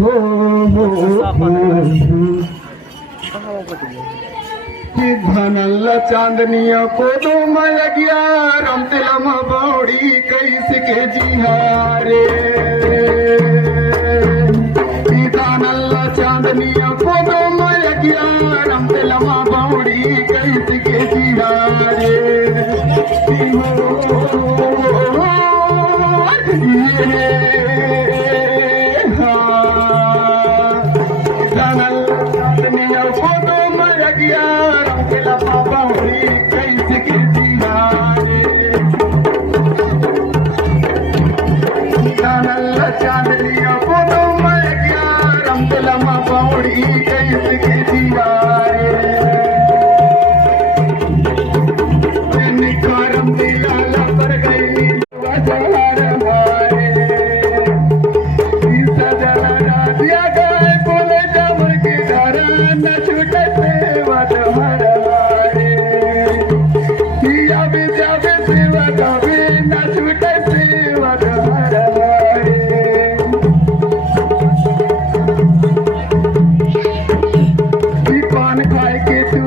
हो कि धनल्ला चांदनिया को दो मल गया रमतला मबौड़ी कैसे के जिहारे कि धनल्ला चांदनिया को दो मल गया रमतला मबौड़ी कैसे के जिहारे चांदनिया फोटो मर गया रमतला मबौड़ी कैसे के दीवारे निकारम दिलाला पर गई बाजार मारे सजना राधिया गए बोले जबर के घर न छूटे सेवा हर मारे अभी जावे सेवा कभी न छूटे सेवा हर पान खाए के तू